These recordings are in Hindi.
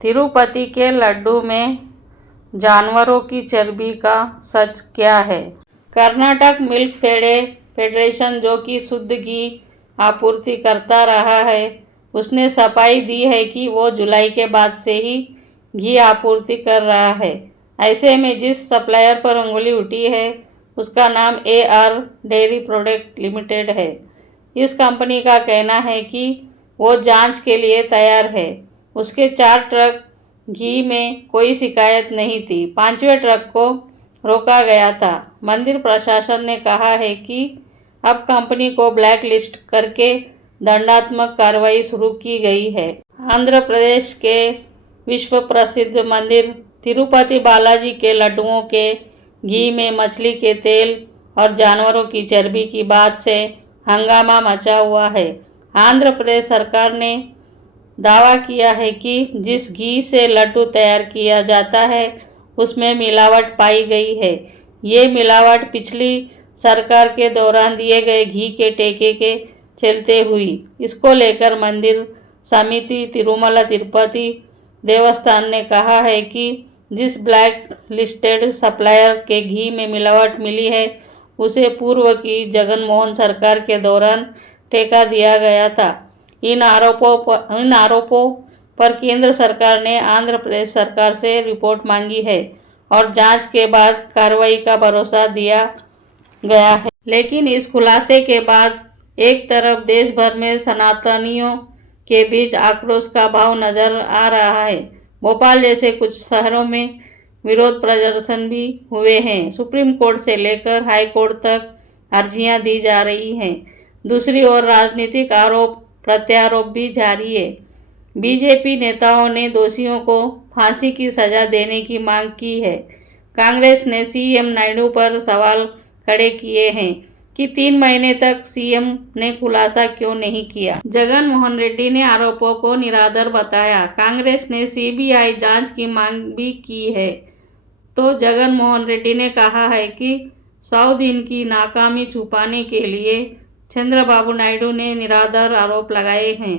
तिरुपति के लड्डू में जानवरों की चर्बी का सच क्या है? कर्नाटक मिल्क फेडरेशन, जो कि शुद्ध घी आपूर्ति करता रहा है, उसने सफाई दी है कि वो जुलाई के बाद से ही घी आपूर्ति कर रहा है। ऐसे में जिस सप्लायर पर उंगली उठी है उसका नाम AR डेयरी प्रोडक्ट लिमिटेड है। इस कंपनी का कहना है कि वो जांच के लिए तैयार है। उसके 4 ट्रक घी में कोई शिकायत नहीं थी। 5वें ट्रक को रोका गया था। मंदिर प्रशासन ने कहा है कि अब कंपनी को ब्लैक लिस्ट करके दंडात्मक कार्रवाई शुरू की गई है। आंध्र प्रदेश के विश्व प्रसिद्ध मंदिर तिरुपति बालाजी के लड्डुओं के घी में मछली के तेल और जानवरों की चर्बी की बात से हंगामा मचा हुआ है। आंध्र प्रदेश सरकार ने दावा किया है कि जिस घी से लड्डू तैयार किया जाता है उसमें मिलावट पाई गई है। ये मिलावट पिछली सरकार के दौरान दिए गए घी के ठेके के चलते हुई। इसको लेकर मंदिर समिति तिरुमला तिरुपति देवस्थान ने कहा है कि जिस ब्लैक लिस्टेड सप्लायर के घी में मिलावट मिली है उसे पूर्व की जगनमोहन सरकार के दौरान ठेका दिया गया था। इन आरोपों पर केंद्र सरकार ने आंध्र प्रदेश सरकार से रिपोर्ट मांगी है और जांच के बाद कार्रवाई का भरोसा दिया गया है। लेकिन इस खुलासे के बाद एक तरफ देश भर में सनातनियों के बीच आक्रोश का भाव नजर आ रहा है। भोपाल जैसे कुछ शहरों में विरोध प्रदर्शन भी हुए हैं। सुप्रीम कोर्ट से लेकर हाई कोर्ट तक अर्जियां दी जा रही हैं। दूसरी ओर राजनीतिक आरोप प्रत्यारोप भी जारी है। बीजेपी नेताओं ने दोषियों को फांसी की सजा देने की मांग की है। कांग्रेस ने सीएम नायडू पर सवाल खड़े किए हैं कि 3 महीने तक सीएम ने खुलासा क्यों नहीं किया। जगन मोहन रेड्डी ने आरोपों को निराधार बताया। कांग्रेस ने सीबीआई जांच की मांग भी की है। तो जगन मोहन रेड्डी ने कहा है कि 100 दिन की नाकामी छुपाने के लिए चंद्रबाबू नायडू ने निराधार आरोप लगाए हैं।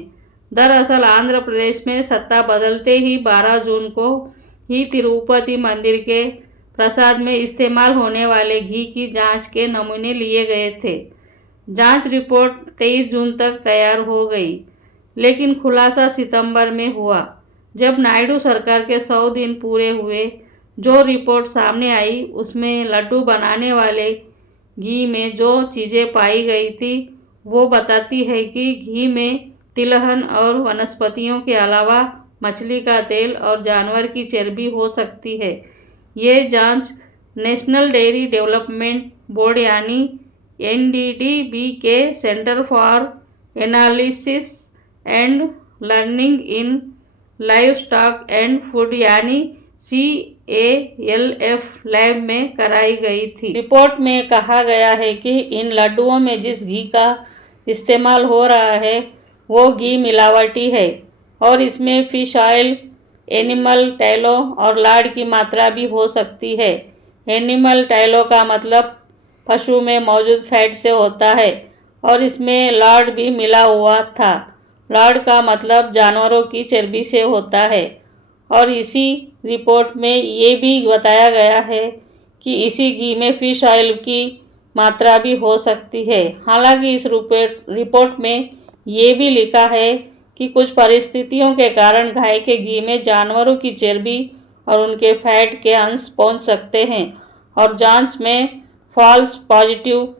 दरअसल आंध्र प्रदेश में सत्ता बदलते ही 12 जून को ही तिरुपति मंदिर के प्रसाद में इस्तेमाल होने वाले घी की जांच के नमूने लिए गए थे। जांच रिपोर्ट 23 जून तक तैयार हो गई, लेकिन खुलासा सितंबर में हुआ। जब नायडू सरकार के 100 दिन पूरे हुए, जो रिपोर्ट सामने आई उसमें लड्डू बनाने वाले घी में जो चीज़ें पाई गई थी वो बताती है कि घी में तिलहन और वनस्पतियों के अलावा मछली का तेल और जानवर की चर्बी हो सकती है। ये जांच नेशनल डेयरी डेवलपमेंट बोर्ड यानी NDDB के centre for analysis and learning in livestock and food यानी CALF लैब में कराई गई थी। रिपोर्ट में कहा गया है कि इन लड्डुओं में जिस घी का इस्तेमाल हो रहा है वो घी मिलावटी है और इसमें फिश ऑयल, एनिमल टैलो और लार्ड की मात्रा भी हो सकती है। एनिमल टैलो का मतलब पशु में मौजूद फैट से होता है और इसमें लार्ड भी मिला हुआ था। लार्ड का मतलब जानवरों की चर्बी से होता है और इसी रिपोर्ट में ये भी बताया गया है कि इसी घी में फिश ऑयल की मात्रा भी हो सकती है। हालांकि इस रिपोर्ट में ये भी लिखा है कि कुछ परिस्थितियों के कारण गाय के घी में जानवरों की चर्बी और उनके फैट के अंश पहुंच सकते हैं और जांच में फॉल्स पॉजिटिव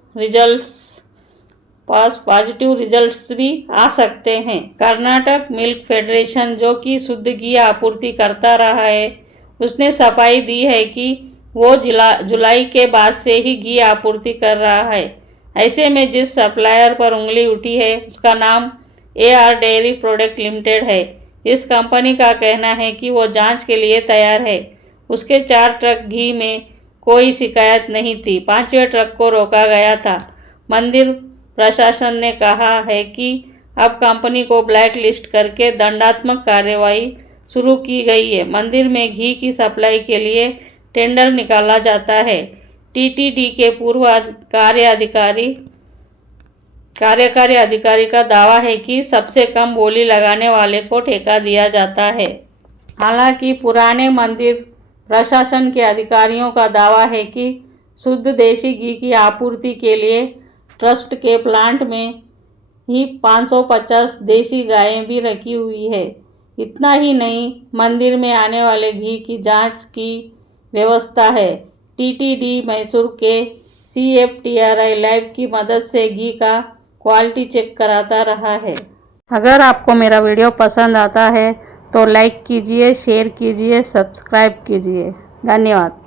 रिजल्ट्स भी आ सकते हैं। कर्नाटक मिल्क फेडरेशन, जो कि शुद्ध घी आपूर्ति करता रहा है, उसने सफाई दी है कि वो जुलाई के बाद से ही घी आपूर्ति कर रहा है। ऐसे में जिस सप्लायर पर उंगली उठी है उसका नाम AR डेयरी प्रोडक्ट लिमिटेड है। इस कंपनी का कहना है कि वो जांच के लिए तैयार है। उसके 4 ट्रक घी में कोई शिकायत नहीं थी। 5वें ट्रक को रोका गया था। मंदिर प्रशासन ने कहा है कि अब कंपनी को ब्लैक लिस्ट करके दंडात्मक कार्रवाई शुरू की गई है। मंदिर में घी की सप्लाई के लिए टेंडर निकाला जाता है। TTD के पूर्व कार्यकारी अधिकारी का दावा है कि सबसे कम बोली लगाने वाले को ठेका दिया जाता है। हालांकि पुराने मंदिर प्रशासन के अधिकारियों का दावा है कि शुद्ध देसी घी की आपूर्ति के लिए ट्रस्ट के प्लांट में ही 550 देसी गायें भी रखी हुई है। इतना ही नहीं, मंदिर में आने वाले घी की जांच की व्यवस्था है। टीटीडी मैसूर के CFTRI लैब की मदद से घी का क्वालिटी चेक कराता रहा है। अगर आपको मेरा वीडियो पसंद आता है तो लाइक कीजिए, शेयर कीजिए, सब्सक्राइब कीजिए। धन्यवाद।